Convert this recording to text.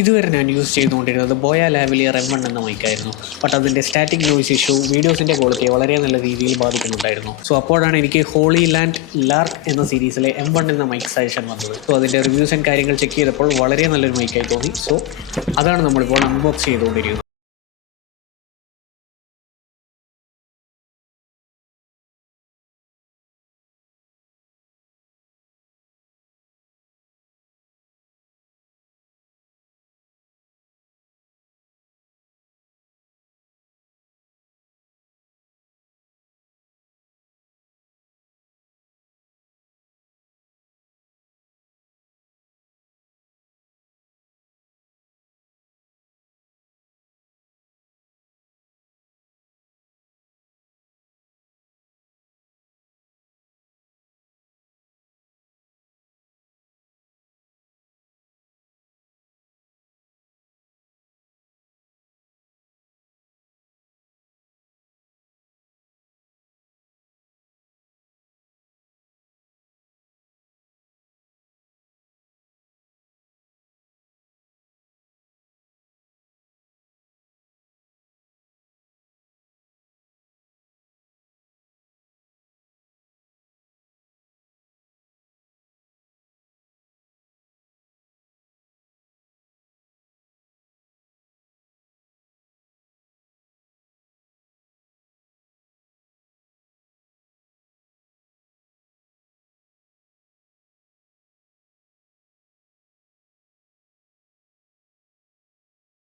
ഇതുവരെ ഞാൻ യൂസ് ചെയ്തുകൊണ്ടിരുന്നത് ബോയ ലാവലിയർ M1 എന്ന മൈക്കായിരുന്നു. ബട്ട് അതിൻ്റെ സ്റ്റാറ്റിക് നോയ്സ് ഇഷ്യൂ വീഡിയോസിൻ്റെ ക്വാളിറ്റിയെ വളരെ നല്ല രീതിയിൽ ബാധിക്കുന്നുണ്ടായിരുന്നു. സോ അപ്പോഴാണ് എനിക്ക് ഹോളി ലാൻഡ് ലാർക്ക് എന്ന സീരീസിലെ M1 എന്ന മൈക്ക് സജഷൻ വന്നത്. സോ അതിൻ്റെ റിവ്യൂസ് ആൻഡ് കാര്യങ്ങൾ ചെക്ക് ചെയ്തപ്പോൾ വളരെ നല്ലൊരു മൈക്കായി തോന്നി. സോ അതാണ് നമ്മളിപ്പോൾ അൺബോക്സ് ചെയ്തുകൊണ്ടിരിക്കുന്നത്.